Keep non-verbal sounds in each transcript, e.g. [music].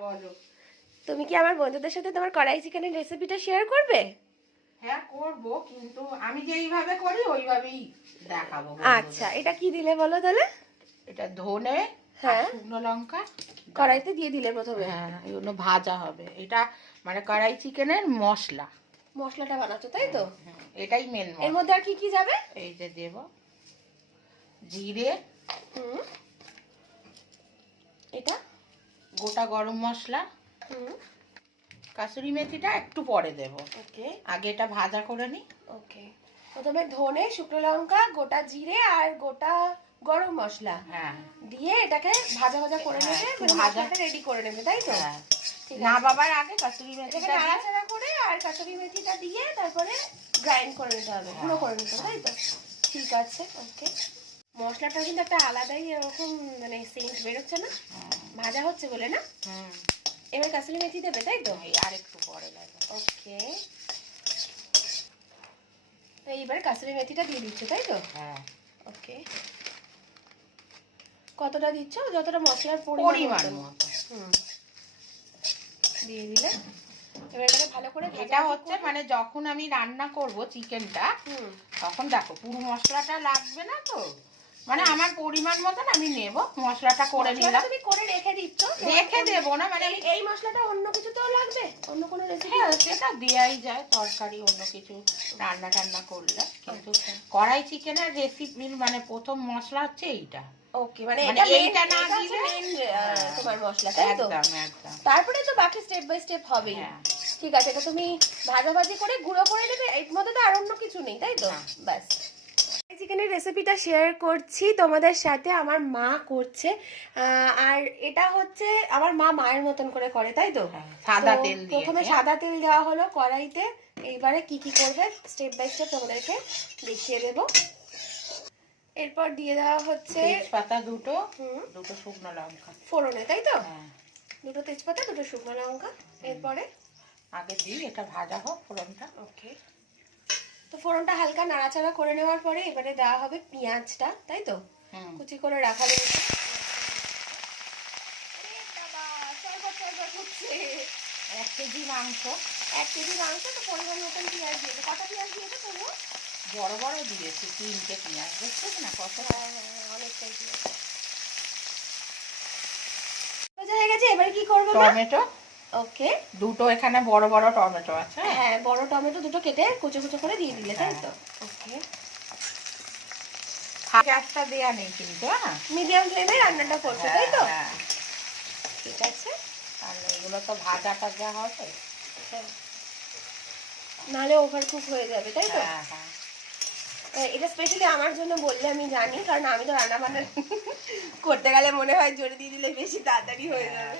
বলো। তুমি কি আমার বন্ধুদের সাথে তোমার কড়াই চিকেনের রেসিপিটা শেয়ার করবে? হ্যাঁ করব কিন্তু আমি যেইভাবে করি ওইভাবেই দেখাবো আচ্ছা এটা কি দিলে বলো তাহলে? এটা ধনে হ্যাঁ। হ্যাঁ। শুকনো লঙ্কা। কড়াইতে দিয়ে দিলে প্রথমে? হ্যাঁ এগুলো ভাজা হবে। এটা মানে কড়াই চিকেনের মশলা। মশলাটা বানাচ্ছ তাই তো? এটাই মেন এর মধ্যে আর কি কি যাবে? এই যে দেব। জিরে। হুম। এটা? গোটা গরম মশলা। কাসুরি মেথিটা একটু পরে দেব। ওকে। আগে এটা ভাজা করে নিই ওকে। প্রথমে ধনে শুকনো লঙ্কা গোটা জিরে আর গোটা গরম মশলা হ্যাঁ। দিয়ে এটাকে ভাজা ভাজা করে হ্যাঁ, নেবে মানে ভাজা। মশলাটা রেডি করে নেবে তাই তো? হ্যাঁ। ঠিক না বাবার আগে কাসুরি মেথিটা নাড়াচাড়া করে আর কাসুরি মেথিটা দিয়ে তারপরে গ্রাইন্ড করে নিতে হবে গুঁড়ো করে নিতে হবে তাই তো? ঠিক আছে ওকে। মশলাটা কিন্তু একটা আলাদাই এরকম মানে সেন্ট বেরোচ্ছে না। ভাজা হচ্ছে বলে না? হুম। এবার কাসুরি মেথি দেবে তাই তো? আর একটু পরে দেব। ওকে। তো এইবার কাসুরি মেথিটা দিয়ে দিচ্ছ তাই তো? হ্যাঁ। ওকে। কতটা দিচ্ছ? যতটা মশলার পরিমাণ মতো। হুম। দিয়ে দিলে। এবার এটাকে ভালো করে ভাজা এটা হচ্ছে মানে যখন আমি রান্না করব চিকেনটা হুম। তখন দেখো পুরো মশলাটা লাগবে না তো? মানে আমার পরিমাণ মতন আমি নেব। মশলাটা করে নিলাম। তুমি করে রেখে দিচ্ছ? রেখে দেবো না মানে এই মশলাটা অন্য কিছু তো লাগবে? অন্য কোনো রেসিপি হ্যাঁ সেটা দেওয়াই যায় তরকারি অন্য কিছু রান্না টান্না করলে। কিন্তু কড়াই চিকেনের রেসিপির মানে প্রথম মশলা হচ্ছে এইটা। ওকে মানে এটা এইটা না দিলে- main, আহ। তোমার মশলা তাই তো? একদম একদম। তারপরে তো বাকি স্টেপ বাই স্টেপ হবেই। ঠিক আছে এটা তুমি ভাজাভাজি করে গুঁড়ো করে নেবে এর মধ্যে তো আর অন্য কিছু নেই তাই তো? ব্যাস। চিকেনের রেসিপিটা শেয়ার করছি তোমাদের সাথে আমার মা করছে। আর এটা হচ্ছে আমার মা মায়ের মতন করে করে তাই তো? হ্যাঁ, সাদা তেল দিয়ে প্রথমে সাদা তেল দেওয়া হলো কড়াইতে। এইবারে কি কি করবে স্টেপ বাই স্টেপ তোমাদেরকে দেখিয়ে দেবো। এরপর দিয়ে দেওয়া হচ্ছে তেজপাতা দুটো দুটো শুকনো লঙ্কা। ফোড়নে তাই তো? হ্যাঁ। দুটো তেজপাতা দুটো শুকনো লঙ্কা। এরপরে? আগে দিই এটা ভাজা হোক ফোড়নটা। ওকে তো ফোড়নটা হালকা নাড়াচাড়া করে নেওয়ার পরে এবারে দেওয়া হবে পেঁয়াজটা তাই তো? কুচি করে রাখা রয়েছে। এক কেজি মাংস। এক কেজি মাংস তো পরিমাণ মতন পেঁয়াজ দিয়েছে কটা পেঁয়াজ দিয়েছে তবু বড় বড় দিয়েছি তিনটে পেঁয়াজ দেখছিস না কত? হ্যাঁ হ্যাঁ অনেকটাই পেঁয়াজ। বোঝা হয়ে গেছে এবারে কি করব টমেটো। ওকে। দুটো এখানে বড় বড় টমেটো আছে। হ্যাঁ বড় টমেটো দুটো কেটে কুচো কুচো করে দিয়ে দিলে তাই তো? ওকে। গ্যাসটা দেয়া নেই কিন্তু হ্যাঁ? মিডিয়াম ফ্লেমে রান্নাটা করছ তাই তো? হ্যাঁ, ঠিক আছে। আর এগুলো তো ভাজা টাজা হবে। হ্যাঁ। নাহলে ওভার কুক হয়ে যাবে তাই তো? হ্যাঁ হ্যাঁ। এটা স্পেশালি আমার জন্য বললে আমি জানি কারণ আমি তো রান্না বান্না করতে গেলে মনে হয় জোরে দিয়ে দিলে বেশি তাড়াতাড়ি হয়ে যাবে।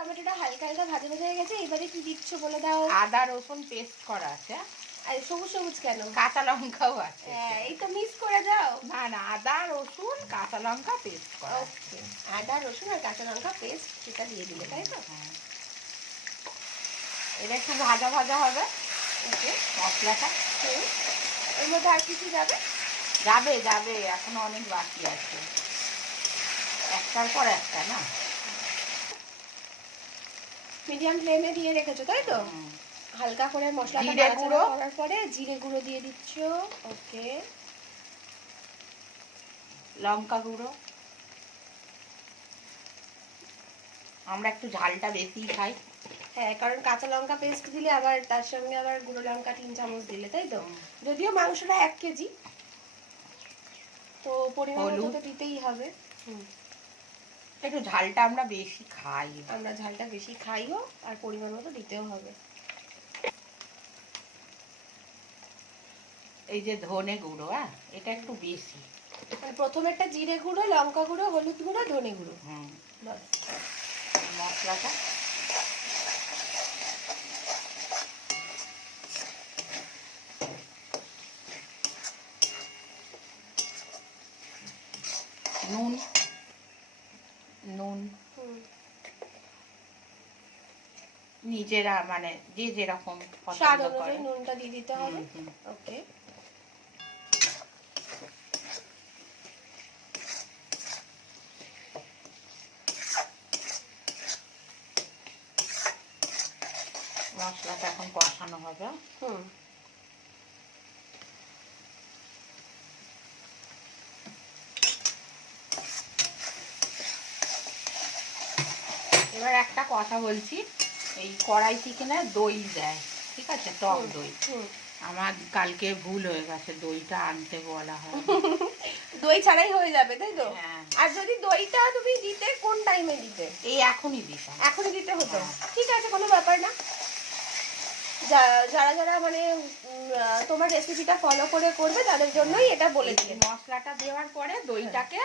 টমেটোটা হালকা হালকা ভাজা ভাজা হয়ে গেছে এবারে কি দিচ্ছ বলে দাও। আদা রসুন পেস্ট করা আছে। আর সবুজ সবুজ কেন? কাঁচা লঙ্কাও আছে। হ্যাঁ এই তো মিস করে যাও। না না আদা রসুন কাঁচা লঙ্কা পেস্ট করা। ওকে আদা রসুন আর কাঁচা লঙ্কা পেস্ট সেটা দিয়ে দিলে তাই তো? হ্যাঁ। এটা একটু ভাজা ভাজা হবে। ওকে মশলাটা। এর মধ্যে আর কিছু যাবে? যাবে যাবে এখনও অনেক বাকি আছে। একটার পর একটা না? মিডিয়াম ফ্লেমে দিয়ে রেখেছো তাই তো? হালকা করে মশলাটা নাড়াচাড়া গুঁড়ো। করার পরে জিরে গুঁড়ো দিয়ে দিচ্ছ ওকে। লঙ্কা গুঁড়ো। আমরা একটু ঝালটা বেশি খাই। হ্যাঁ কারণ কাঁচা লঙ্কা পেস্ট দিলে আবার তার সঙ্গে আবার গুঁড়ো লঙ্কা তিন চামচ দিলে তাই তো? যদিও মাংসটা এক কেজি তো পরিমাণ মতো তো দিতেই হবে। হুম, একটু ঝালটা আমরা বেশি খাই। আমরা ঝালটা বেশি খাইও আর পরিমাণ মতো দিতেও হবে। এই যে ধনে গুঁড়ো হ্যাঁ এটা একটু বেশি। প্রথম প্রথমে একটা জিরে গুঁড়ো লঙ্কা গুঁড়ো হলুদ গুঁড়ো ধনে গুঁড়ো। হুম। মশলাটা নিজেরা মানে যে যেরকম স্বাদ করে। অনুযায়ী নুনটা দিয়ে দিতে হবে। ওকে। মশলাটা এখন কষানো হবে। হুম। এবার একটা কথা বলছি। এই কড়াই চিকেনে দই দেয় ঠিক আছে? টক দই। আমার কালকে ভুল হয়ে গেছে দইটা আনতে বলা হয়। [laughs] দই ছাড়াই হয়ে যাবে তাই তো? হ্যাঁ। আর যদি দইটা তুমি দিতে কোন টাইমে দিতে? এই এখনই দিতাম। এখনই দিতে হতো? হ্যাঁ। ঠিক আছে কোনো ব্যাপার না। যারা যারা মানে তোমার রেসিপিটা ফলো করে করবে তাদের জন্যই এটা বলে দিলেন মশলাটা দেওয়ার পরে দইটাকে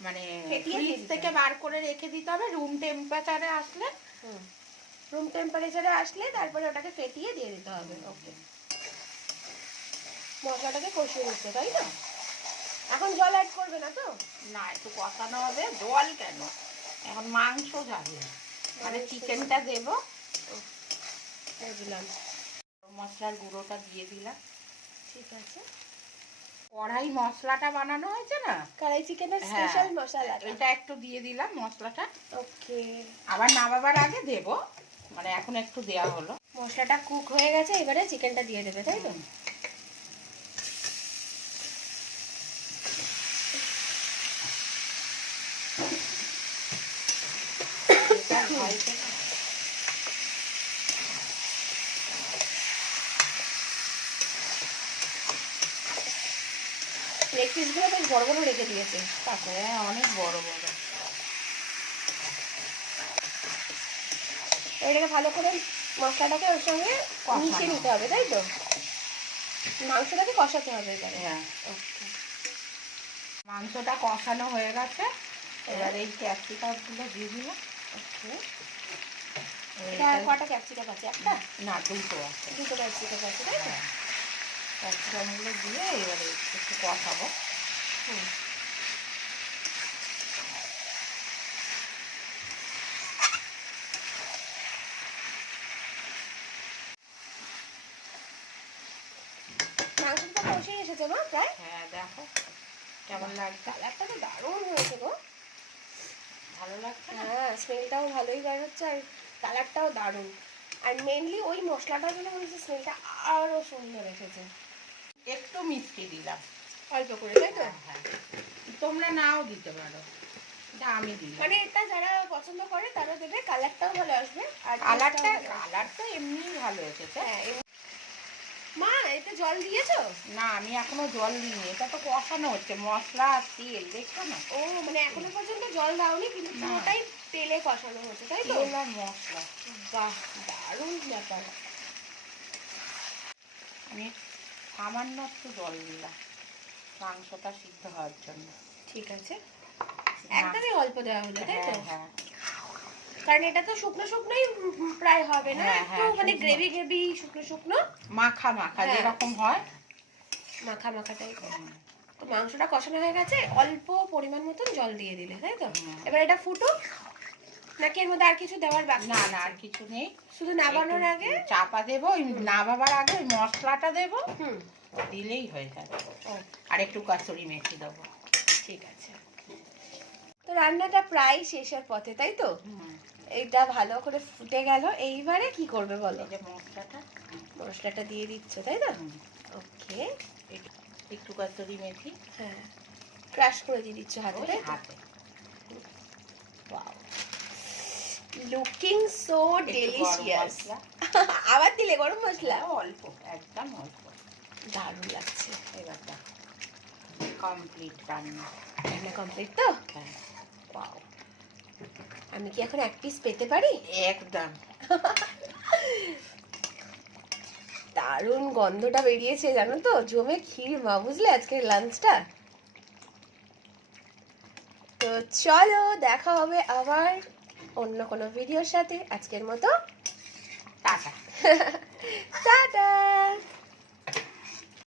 মানে ফেটিয়ে ফ্রিজ থেকে বার করে রেখে দিতে হবে। রুম টেম্পারেচারে আসলে রুম টেম্পারেচারে আসলে তারপরে ওটাকে ফেটিয়ে দিয়ে দিতে হবে। ওকে মশলাটাকে কষিয়ে নিচ্ছে তাই তো? এখন জল অ্যাড করবে না তো? না একটু কষানো হবে। জল কেন? এখন মাংস যাবে। মানে। চিকেনটা দেবো। বুঝলাম মশলার গুঁড়োটা দিয়ে দিলাম। ঠিক আছে। কড়াই মশলাটা বানানো হয়েছে না? কড়াই চিকেনের। স্পেশাল মশলা এটা একটু দিয়ে দিলাম মশলাটা। ওকে আবার নামাবার আগে দেব। মানে এখন একটু দেয়া হলো। মশলাটা কুক হয়ে গেছে, এবারে চিকেনটা দিয়ে দেবে, তাই তো। লেগ পিসগুলো বেশ বড় বড় রেখে দিয়েছে। হ্যাঁ অনেক বড় বড়। এটাকে ভালো করে মশলাটাকে ওর সঙ্গে। মিশিয়ে নিতে হবে তাই তো? মাংসটাকে কষাতে হবে এবারে। হ্যাঁ। ওকে। মাংসটা কষানো হয়ে গেছে। এবার এই ক্যাপসিকামগুলো দিয়ে দিলাম। ওকে। কটা ক্যাপসিকাম আছে? একটা? না দুটো আছে। দুটো ক্যাপসিকাম আছে তাই তো? ক্যাপসিকামগুলো দিয়ে এবারে একটু কষাবো। হুম। মাংসটা কষে এসেছে মা প্রায় হ্যাঁ দেখো কেমন লাগছে। কালারটা তো দারুণ হয়েছে গো। ভালো লাগছে হ্যাঁ স্মেলটাও ভালোই বের হচ্ছে আর কালারটাও দারুণ। আর মেনলি ওই মশলাটা যেন হয়েছে স্মেলটা আরও সুন্দর এসেছে। একটু মিষ্টি দিলাম। অল্প করে তাই তো? হ্যাঁ, হ্যাঁ। তোমরা নাও দিতে পারো। আমি দিলাম। মানে এটা যারা পছন্দ করে তারা দেবে কালারটাও ভালো আসবে। আর কালারটা। কালার তো এমনি ভালো এসেছে। হ্যাঁ মা এতে জল দিয়েছ? না আমি এখনও জল দিইনি। এটা তো কষানো হচ্ছে মশলা আর তেল দেখছ না? ও মানে এখনও পর্যন্ত জল দাওনি কিন্তু পুরোটাই তেলে কষানো হচ্ছে তাই তো? তেল আর মশলা। বাহ দারুণ ব্যাপার। আমি সামান্য একটু জল দিলাম মাংসটা সিদ্ধ হওয়ার জন্য। ঠিক আছে। একদমই অল্প দেওয়া হলো তাই তো? হ্যাঁ হ্যাঁ। কারণ এটা তো শুকনো শুকনোই প্রায় হবে না হ্যাঁ, একটু হ্যাঁ, মানে গ্রেভি গ্রেভি শুকনো শুকনো। মাখা মাখা হ্যাঁ। যেরকম হয়। মাখা মাখা টাইপ তো মাংসটা কষানো হয়ে গেছে অল্প পরিমাণ মতন জল দিয়ে দিলে তাই তো? এবার এটা ফুটুক। নাকি এর মধ্যে আর কিছু দেওয়ার বাকি না না আর কিছু নেই। শুধু একটু আগে? চাপা দেবো ওই নামাবার আগে ওই মশলাটা দেবো। হুম। দিলেই হয়ে যাবে। আর একটু কাসুরি মেথি দেবো। ঠিক আছে। তো রান্নাটা প্রায় শেষের পথে তাই তো। এইটা ভালো করে ফুটে গেল। এইবারে কি করবে বলো? মশলাটা। মশলাটা দিয়ে দিচ্ছ তাই তো? ওকে। একটু- একটু মেথি। হ্যাঁ। ক্রাশ করে দিয়ে দিচ্ছ হাতে হাতে। লুকিং সো ডেলিশিয়াস আবার দিলে গরম মশলা? অল্প একদম অল্প। দারুণ লাগছে। এবার দেখো কমপ্লিট রান্না। রান্না কমপ্লিট তো? হ্যাঁ। ওয়াও আমি কি এখন এক পিস পেতে পারি? একদম। দারুণ গন্ধটা বেরিয়েছে জানো তো? জমে ক্ষীর মা বুঝলে আজকের লাঞ্চটা তো চলো দেখা হবে আবার অন্য কোনো ভিডিওর সাথে। আজকের মতো টাটা। [laughs] টাটা!